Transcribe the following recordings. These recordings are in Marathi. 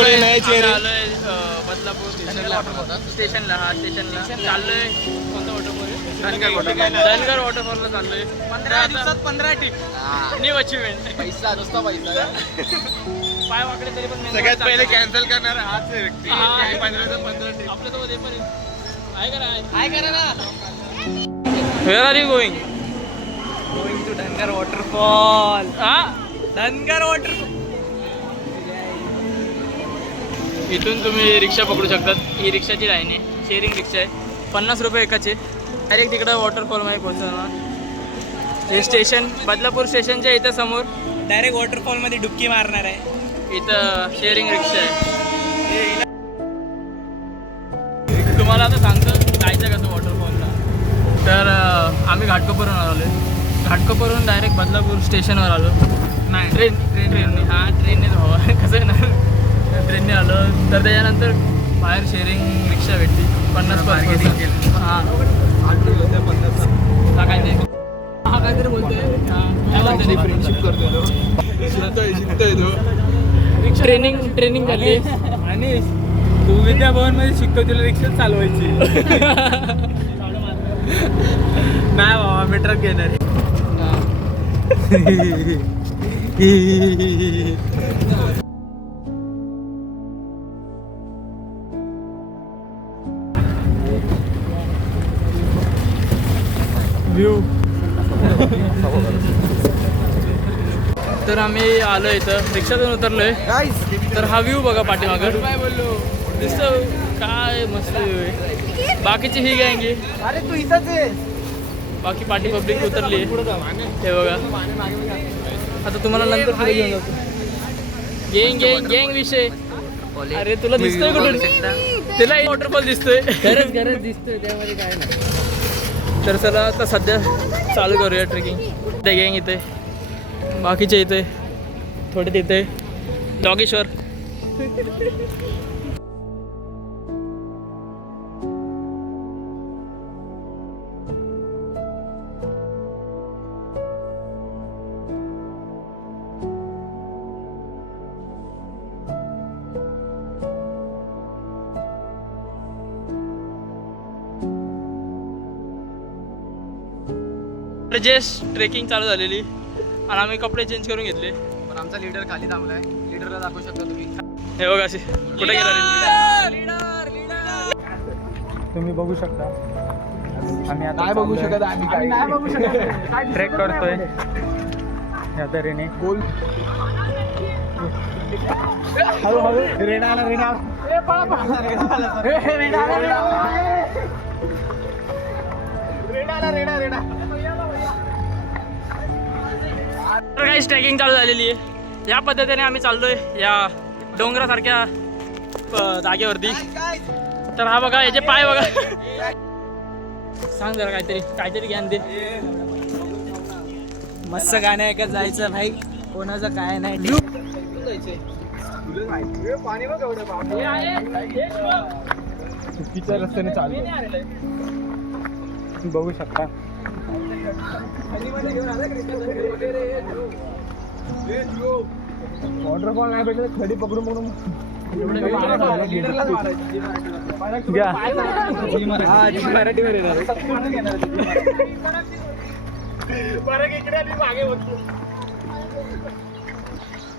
थोडे नए चेहरे आलोय बदलापूर स्टेशनला चाललोय. कोणता वॉटरफॉल आहे? धनगर वॉटरफॉलला चाललोय. 15 दिवसात 15 टिप. New achievement. पैसा नुसता पैसा पाय वाकडे तरी पण सगळ्यात पहिले कॅन्सल करणार हाच व्यक्ती. 15 टिप आपल्या सोबत हे पण आहे करा ना. Where are you going? Going to Dhangar waterfall. Dhangar waterfall. इथून तुम्ही रिक्षा पकडू शकतात. ही रिक्षाची लाईन आहे, शेअरिंग रिक्षा आहे. 50 रुपये एकाचे. डायरेक्ट तिकडं वॉटरफॉलमध्ये पोहोचणार. हे स्टेशन बदलापूर स्टेशनच्या इथं समोर डायरेक्ट वॉटरफॉल मध्ये डुबकी मारणार आहे. इथं शेअरिंग रिक्षा आहे. तुम्हाला आता सांगतो जायचं कसं वॉटरफॉलला. तर आम्ही घाटकोपरहून आलो आहे. घाटकोपरहून डायरेक्ट बदलापूर स्टेशनवर आलो. नाही ट्रेनने ट्रेननेच हवा कसं आहे ना. ट्रेनने आलो तर त्याच्यानंतर बाहेर शेअरिंग रिक्षा भेटली 50 हां काहीतरी बोलतोय. फ्रेंडशिप करतो ट्रेनिंग झाली. आणि तू विद्याभवन मध्ये शिकतो, तुला रिक्षा चालवायची. नाही बाबा मी ट्रक घेणार. व्ह्यू. तर आम्ही आलो इथं रिक्षातून उतरलोय. तर हा व्ह्यू बघा पाठीमागं दिसतो काय मस्त व्ह्यू आहे. बाकीची ही गँग आहे. अरे तू इथंच आहे. बाकी पाठी पब्लिक उतरली आहे. हे बघा आता तुम्हाला नंतर पुढे घेऊन जातो. गँग विषय. अरे तुला दिसतोय कुठे? तिला वॉटरफॉल दिसतोय. गरज दिसतोय त्यामध्ये काय नाही. तर चला आता सध्या चालू करूया ट्रेकिंग. ते गँग इथे, बाकीचे इथे, थोडे तिथे डॉगेश्वर. जस्ट ट्रेकिंग चालू झालेली आणि आम्ही कपडे चेंज करून घेतले. पण आमचा लीडर खाली थांबलाय. लीडरला दाखवू शकता तुम्ही. हे बघा असे कुठे गेला तुम्ही बघू शकता. आम्ही आता नाही बघू शकत आम्ही काय नाही बघू शकत. ट्रेक करतोय या तऱ्हेने. हळूहळू रेडा तर काही ट्रेकिंग चालू झालेली आहे. या पद्धतीने आम्ही चाललोय या डोंगरासारख्या जागेवरती. तर हा बघा याचे पाय बघा. सांग जरा काहीतरी ज्ञान दे. मस्त गाणं ऐकत जायचं भाई. कोणाचं काय नाही. चुकीच्या रस्त्याने चालू बघू शकता. वॉटरफॉल नाही भेटले खडी पकडून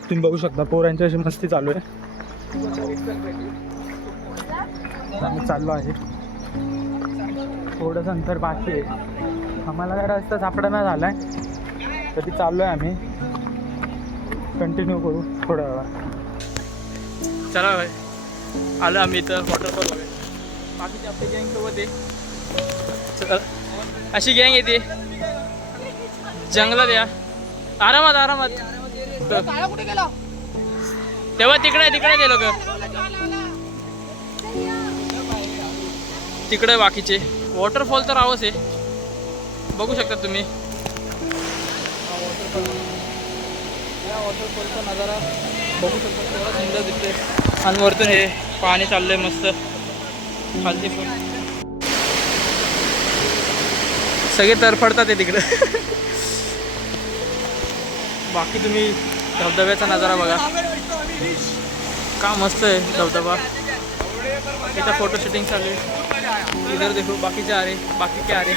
तुम्ही बघू शकता पोरांची अशी मस्ती चालू आहे. आम्ही चाललो आहे. थोडंसं अंतर बाकी आहे. आम्हाला काय रस्ता सापडा झालाय तरी चाललोय आम्ही. कंटिन्यू करू थोड्या वेळा. चला भाई आलो आम्ही इथं वॉटरफॉल बघायला. बाकीची आपली गँग सोबत आहे. चला अशी गँग येते जंगलात. या आरामात कुठे गेला तेव्हा तिकडे ते लोक तिकडे. बाकीचे वॉटरफॉल तर आवच आहे. बघू शकता तुम्ही वॉटरफॉलचा नजारा बघू शकता. एवढा सुंदर दिसतोय. आणि वरतून हे पाणी चाललंय मस्त खालती पण. सगळे तरफडतात आहे तिकडे. बाकी तुम्ही धबधब्याचा नजारा बघा. का मस्त आहे धबधबा. इथं फोटो शूटिंग चालू आहे. इधर देखो बाकीचे आ रहे, बाकी क्या आ रहे.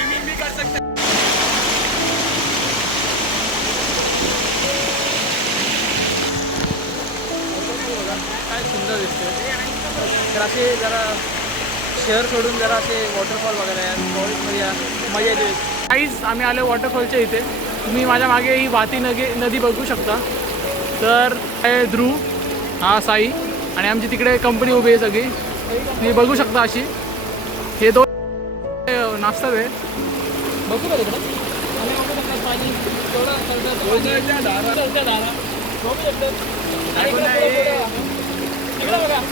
काय सुंदर दिसते. तर असे जरा शहर सोडून जरा असे वॉटरफॉल वगैरे यार फॉरेस्टमध्ये या मजा येते. काहीच आम्ही आलो वॉटरफॉलच्या इथे. तुम्ही माझ्या मागे ही वाती नदी बघू शकता. तर हे ध्रुव, हा साई आणि आमची तिकडे कंपनी उभी आहे सगळी. तुम्ही बघू शकता अशी. हे दोन नाश्ता आहे बघू का तिकडं. पाणी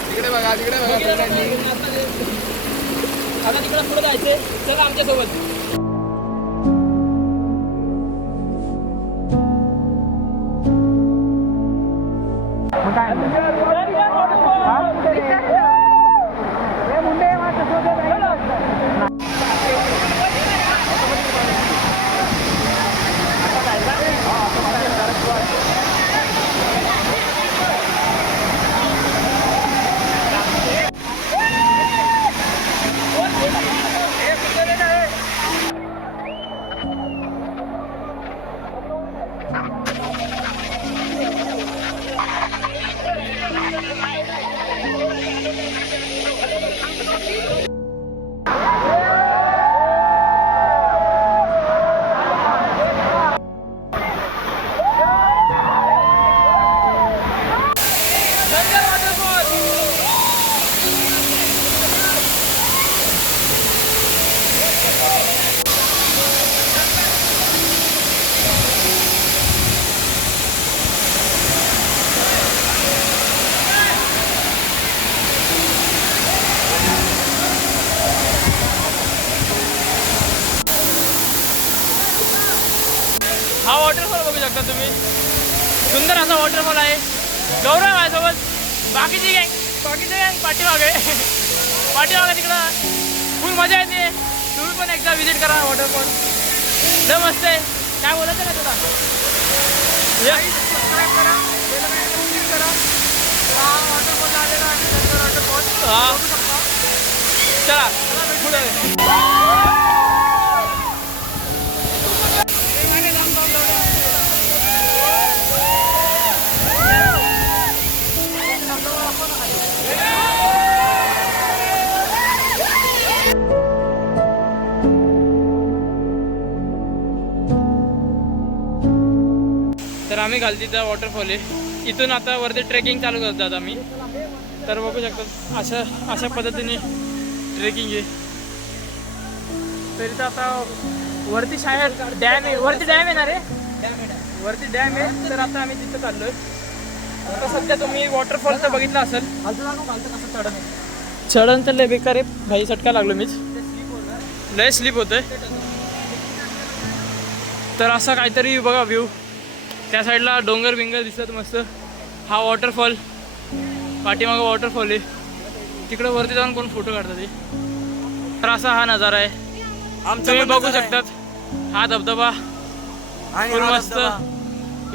तिकडे बघा आता तिकडं पुढे जायचंय. चला आमच्यासोबत. मग काय हा वॉटरफॉल बघू शकता तुम्ही. सुंदर असा वॉटरफॉल आहे. गौरव माझ्यासोबत. बाकीचे गँग पाठीमागे तिकडं फुल मजा येते. तुम्ही पण एकदा व्हिजिट करा वॉटरफॉल. लय मस्त आहे. काय बोलायचं ना तुला. सबस्क्राईब करा, बेल आयकॉन क्लिक करा. हा वॉटरफॉल आलेला आहे. वॉटरफॉल हा बघू शकता. चला पुढे. तर आम्ही घालतीचा वॉटरफॉल आहे. इथून आता वरती ट्रेकिंग चालू करतात आम्ही. तर बघू शकतो अशा पद्धतीने ट्रेकिंग आहे. तर इथं आता वरती शायद डॅम आहे. वरती डॅम आहे ना रे. वरती डॅम आहे. तर आता आम्ही तिथं चाललोय. आता सध्या तुम्ही वॉटरफॉल तर बघितला असेल. चढण तर लय बेकार आहे भाई. सटका लागलो मीच. लय स्लिप होतोय. तर असा काहीतरी बघा व्ह्यू. त्या साईडला डोंगर बिंगर दिसत मस्त. हा वॉटरफॉल पाठीमागं वॉटरफॉल आहे. तिकडं वरती जाऊन कोण फोटो काढतात ते. तर असा हा नजारा आहे. तुम्ही बघू शकतात. हा धबधबा फुल मस्त.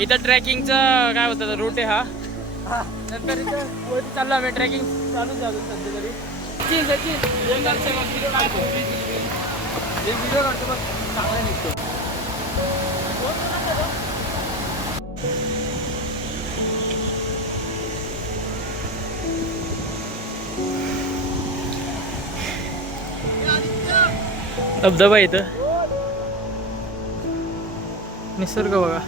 इथं ट्रॅकिंगचा काय होतं रूट आहे हा. नंतर इथं वरती चाललो आम्ही. ट्रॅकिंग चालूच झालं सध्या तरी. व्हिडिओ काढतो बघ चांगला निघतो. धबधबा इथं. निसर्ग बघा.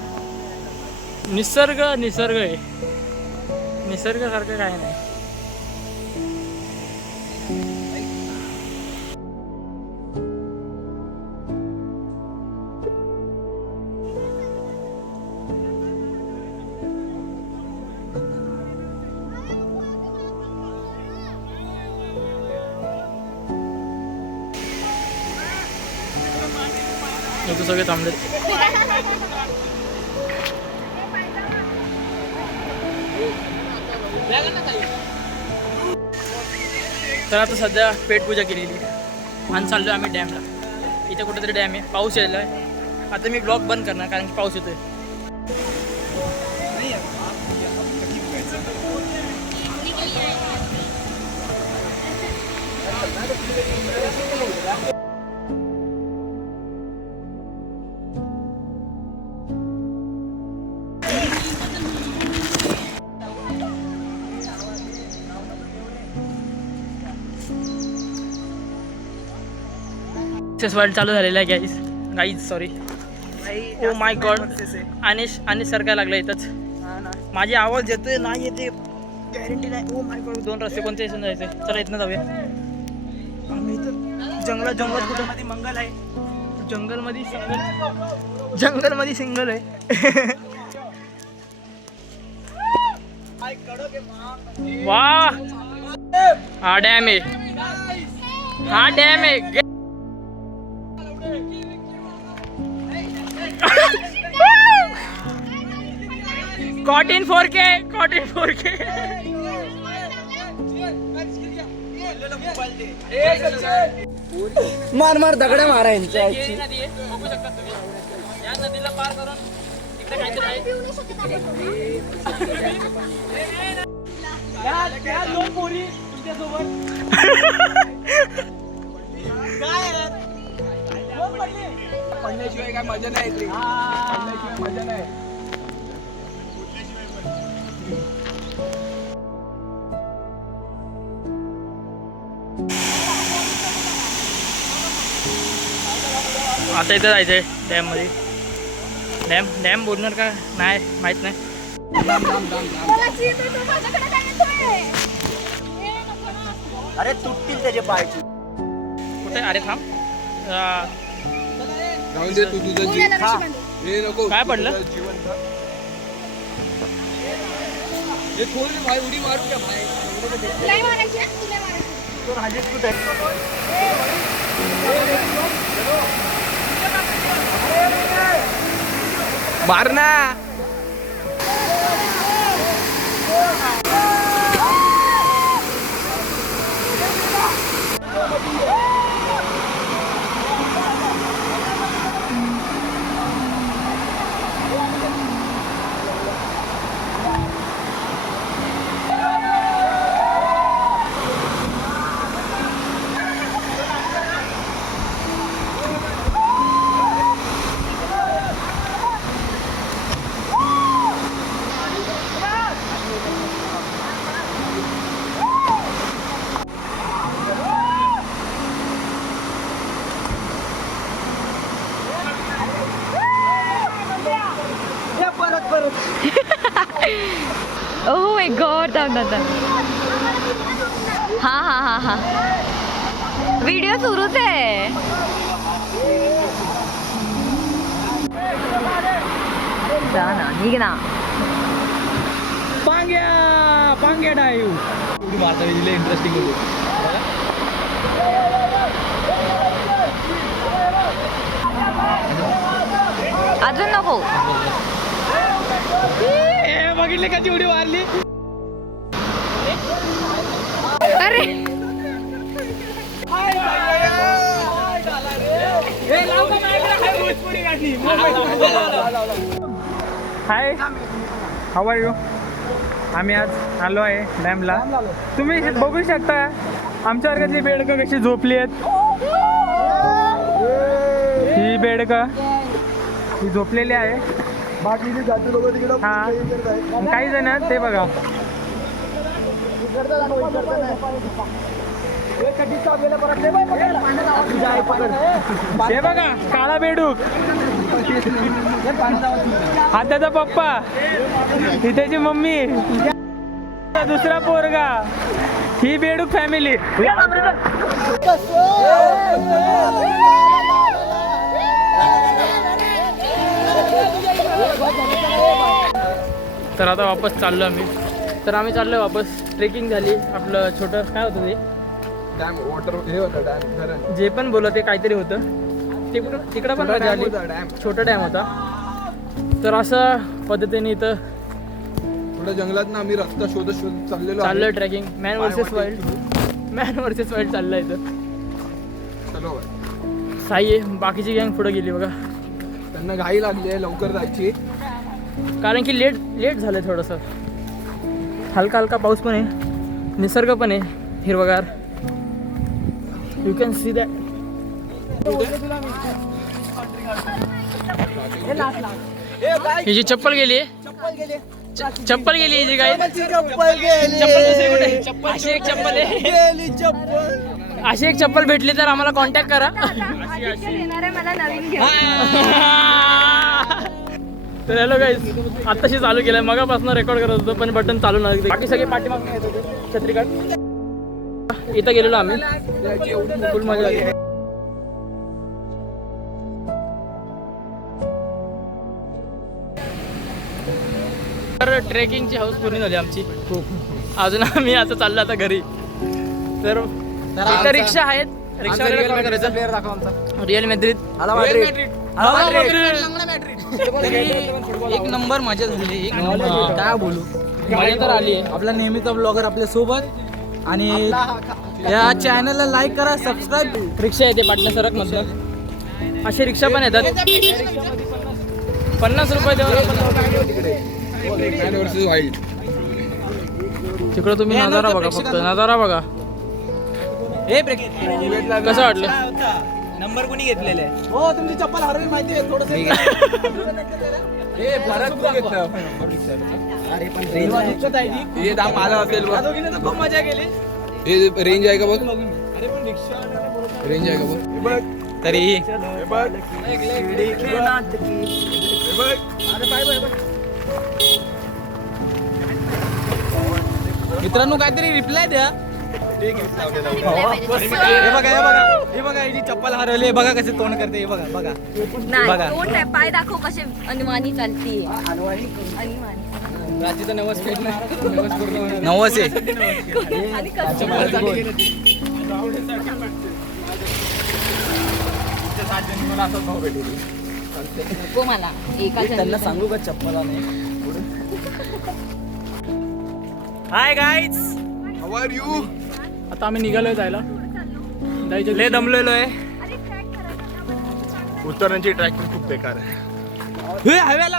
निसर्ग आहे. निसर्गासारखं काय नाही. इथं सगळे थांबलेत. तर आता सध्या पेटपूजा केलेली आणि चाललो आम्ही डॅमला. इथे कुठेतरी डॅम आहे. पाऊस यायला आहे. आता मी ब्लॉग बंद करणार कारण की पाऊस येतोय. वर्ल्ड चालू झालेला आहे guys sorry. Oh my God. आणि सरकायला लागला इथंच. माझी आवाज येतोय नाही येते गॅरंटी नाही. Oh my God. 2 रस्ते कोणते इथून जायचे. चला इथनं जाऊया. आम्ही इथं जंगलात कुठं मंगल आहे. जंगलमध्ये सिंगल आहे. वा हा डॅम आहे. Caught in 4K. मार दगड्या मारायच्या. बघू शकता तुम्ही या नदीला पार करून इकडे काहीतरी आहे. त्या 2 पोरी तुमच्यासोबत पडल्याशिवाय काय मजा नाही येते. पडल्याशिवाय मजा नाही. आता इथं जायचंय डॅममध्ये. डॅम बोलणार का नाही माहित नाही. अरे तुटतील त्याचे पाय. कुठे अरे थांब. जाऊन दे तू तुझं जीव खा. हे नको. काय पडलं? जीवन खा. हे थोडी भाई उडी मारू द्या भाई. तो राजेश कुठे मार ना. Oh my god, हा व्हिडिओ सुरूच आहे. जा ना, निघ ना. पांग्या डाईव्ह. उडी मारता गेली. इंटरेस्टिंग होती. अजून नको. बघितले का उडी मारली. अरे हाय, हाऊ आर यू? आम्ही आज आलो आहे डॅमला. तुम्ही बघू शकता आमच्या वर्गातली बेडकं कशी झोपली आहेत. ही बेडकं ही झोपलेली आहे. हा काही जण ते बघा. हे बघा काळा बेडूक. हा त्याचा पप्पा. ही त्याची मम्मी. दुसरा पोरगा. ही बेडूक फॅमिली. तर आता वापस चाललो आम्ही. आम्ही चाललो वापस. ट्रेकिंग झाली. आपलं छोटं काय होतं ते डॅम वॉटर हे होतं. डॅम धरण जे पण बोलत ते काहीतरी होतं. तिकडं पण मजा आली. छोटा डॅम होता. तर अशा पद्धतीने इथं थोड्या जंगलात ना आम्ही रस्ता शोधत चाललोय ट्रेकिंग. मॅन वर्सेस वाईल्ड चाललंय इथं. चलो साई आहे. बाकीची गँग पुढे गेली बघा. त्यांना घाई लागली आहे लवकर जायची. कारण की लेट झालं थोडंसं. हलका पाऊस पण आहे. निसर्ग पण आहे हिरवगार. You can see that. हिची चप्पल गेली. चप्पल गेली हिची काय. चप्पल दुसरी कुठे. अशी एक चप्पल आहे. अशी एक चप्पल भेटली तर आम्हाला कॉन्टॅक्ट करा. मला नवीन घ्या. तर हॅलो गाईज, आत्ताशी चालू केलंय. मगापासून रेकॉर्ड करत होतो पण बटन चालू नाही. बाकी सगळे पाठीमागून येत होते छत्रीकाठ. इथं गेलेलो आम्ही. फुल मजा आली. तर ट्रेकिंगची हाऊस पूर्ण झाली आमची. अजून आम्ही आता चाललो आता घरी. तर इथं रिक्षा आहेत. रिक्षा रिअल मॅड्रिड. एक नंबर मजा झाली. एक नंबर काय बोलू. मजा तर आली आहे. आपला नेहमीचा ब्लॉगर आपल्या सोबत आणि या चॅनलला लाईक करा, सबस्क्राईब. रिक्षा येते पाटणा सरक मधनं. असे रिक्षा पण येतात. 50 रुपये देऊन. तिकडं तुम्ही नजारा बघा. फक्त नजारा बघा. हे ब्रेक कसं वाटलं. नंबर कोणी घेतलेले. हो तुमची चप्पल हरवली माहिती आहे थोडंसं. अरे पण रेंज माझा असेल. खूप मजा केली. रेंज आहे का बघ. अरे पण रिक्षा रेंज आहे का बघ. तरी मित्रांनो काहीतरी रिप्लाय द्या. हे बघा हिची चप्पल हरवली. हे बघा कसे तोंड करते. हे बघा बघा बघा. नाही तोंड आहे. पाय दाखव कसे अनुमानी चालतीये. अनुमानी. रात्रीचा नवस नवस आहे. आणि कसं नको मला एका त्यांना सांगू का चप्पला नाही. Hi guys, how are you. आता आम्ही निघालोय जायला. लय दमलेलो आहे. उतरण्याची ट्रॅक पण खूप बेकार आहे. हव्याला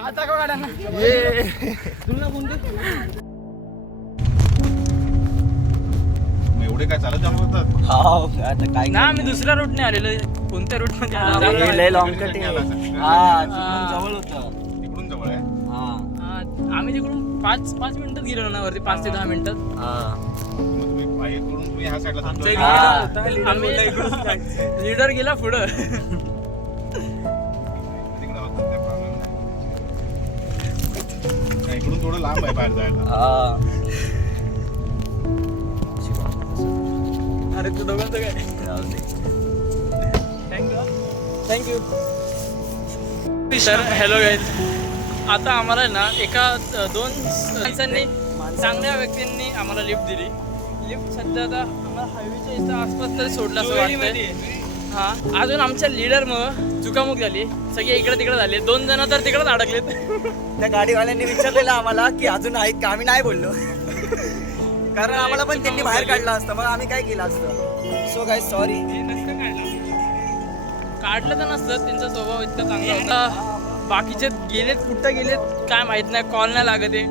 आता का गाड्यांना एवढे काय चालत जाणं होतात. आता काय ना आम्ही दुसऱ्या रूटने आलेलो. कोणत्या रूट मध्ये लय लॉंग कटिंग. जवळ होतं. तिकडून जवळ आहे. आम्ही तिकडून 5 मिनिटात गेलो ना वरती. 5 ते 10 मिनिटात. तुम्ही बाहेरून तुम्ही ह्या साईडला थांबताय. आम्ही लीडर गेला पुढं. तिकडं होतं त्या पाण्याला. इकडून थोडं लांब आहे बाहेर जायला. अरे तू दोघांचं काय. थँक्यू. तर हॅलो गाईज, आता आम्हाला ना एका 2 माणसांनी चांगल्या व्यक्तींनी आम्हाला लिफ्ट दिली. लिफ्ट सध्या आता आम्हाला हायवेच्या इथं आसपास तरी सोडलं असं वाटतंय. हां, अजून आमच्या लीडरमुळं चुकामुक झाली. सगळे इकडे तिकडे झाले. 2 जण तर तिकडेच अडकलेत. त्या गाडीवाल्यांनी विचारलेलं आम्हाला की अजून आहेत का. आम्ही नाही बोललो कारण आम्हाला पण त्यांनी बाहेर काढलं असतं. मग आम्ही काय केलं असतं. So guys sorry. काढलं तर नसतं. त्यांचा स्वभाव इतका चांगला होता. बाकीचे गेलेत कुठं गेलेत काय माहित नाही. कॉल नाही लागत आहे.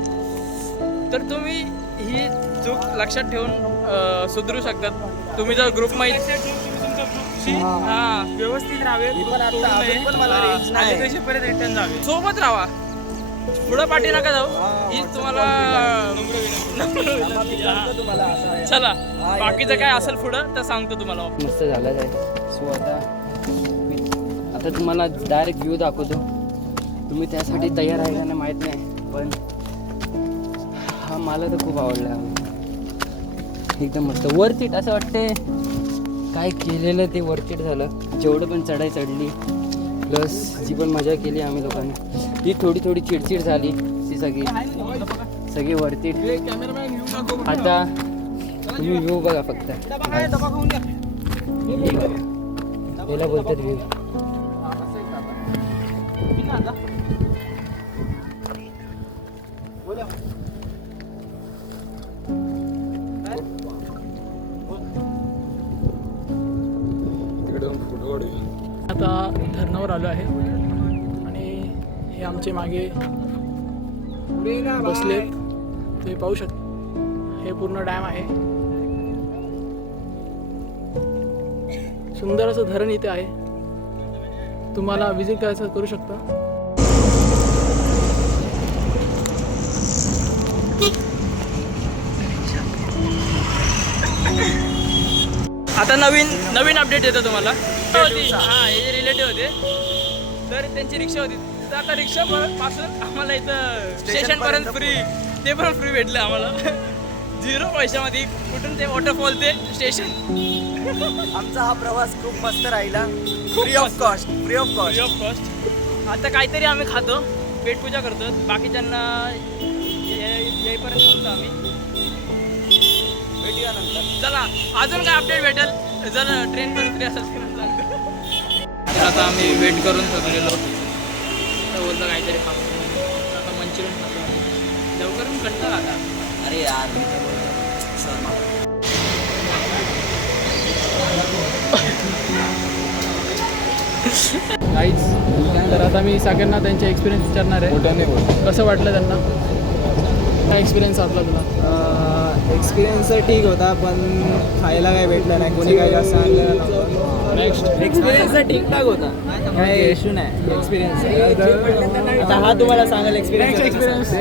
तर तुम्ही ही चूक लक्षात ठेवून सुधरू शकतात. तुम्ही जर ग्रुप माहिती व्यवस्थित राहावे. रिटर्न जावे. सोबत राहा. पुढं पाठी नका जाऊ. ही तुम्हाला चला. बाकीचं काय असेल पुढं तर सांगतो तुम्हाला. मस्त झालं आहे. सो आता तुम्हाला डायरेक्ट व्ह्यू दाखवतो. तुम्ही त्यासाठी तयार आहे का नाही माहीत नाही, पण हा मला तर खूप आवडला. एकदम मस्त. वर्थ इट असं वाटते. काय केलेलं ते वर्थ इट झालं. जेवढं पण चढाई चढली प्लस जी पण मजा केली आम्ही लोकांनी, ती थोडी चिडचिड झाली ती सगळी वर्थ इट. आता तुम्ही व्ह्यू बघा फक्त. याला बोलतात व्ह्यू. आता धरणावर आलो आहे आणि हे आमचे मागे बसलेत ते पाहू शकता. हे पूर्ण डॅम आहे. सुंदर असं धरण इथे आहे, तुम्हाला विजिट करायचं करू शकता. आता नवीन अपडेट येतो तुम्हाला. हां, हे जे रिलेटिव्ह होते तर त्यांची रिक्षा होती, तर आता रिक्षा पासून आम्हाला इथं स्टेशनपर्यंत फ्री, ते पण फ्री भेटलं आम्हाला 0 पैशामध्ये. कुठून ते वॉटरफॉल ते स्टेशन. आमचा हा प्रवास खूप मस्त राहिला. Free of cost. Free of cost. आता काहीतरी आम्ही खातो, पेटपूजा करतो, बाकीच्यांना येईपर्यंत थांबतो आम्ही. भेटूया नंतर. चला, अजून काय अपडेट भेटेल जर ट्रेन पण फ्री असेल तर. आता आम्ही वेट करून थकलेलो, तर बोलतो काहीतरी खातो. आता मंचुरियन खातो, लवकर कंटाळा आता. अरे यार शर्मा. काहीच. तर आता मी सगळ्यांना त्यांचे एक्सपिरियन्स विचारणार आहे, कसं वाटलं त्यांना, काय एक्सपिरियन्स वाटला तुला. एक्सपिरियन्स तर ठीक होता, पण खायला काय भेटलं नाही, कोणी काय जास्त आणलेलं नव्हतं. नेक्स्ट एक्सपिरियन्स तर ठीकठाक होता, काय इश्यू नाही एक्सपिरियन्स. आता हा तुम्हाला सांगाल एक्सपिरियन्स.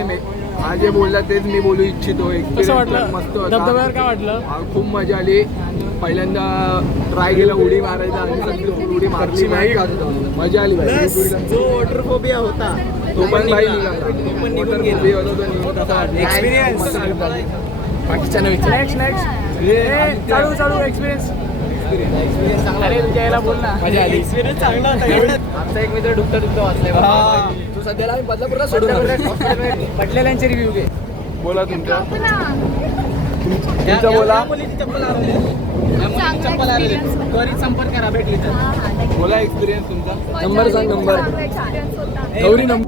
हा जे बोलला तेच मी बोलू इच्छितो. कसं वाटलं, मस्त होता, धबधब्यावर काय वाटलं. खूप मजा आली. पहिल्यांदा ट्राय केला उडी मारायचा आणि उडी मारली नाही, मजा आली. जो वॉटरफोबिया होता तो पण बाई निघाला. एक्सपिरियन्स. बाकीच्या नेक्स्ट चालू एक्सपिरियन्स. अरे तुझ्या याला बोल ना. मजा आली. एक्सपिरियन्स चांगला होता. आमचा एक मित्र दुखता वाचलाय. तू सध्याला आम्ही बदलापूरला सोडून पटलेल्यांचे रिव्ह्यू घे. बोला तुमचा बोला. त्वरित संपर्क करा, भेटली तर. बोला एक्सपिरियन्स तुमचा. नंबर सांग. Number Gauri number.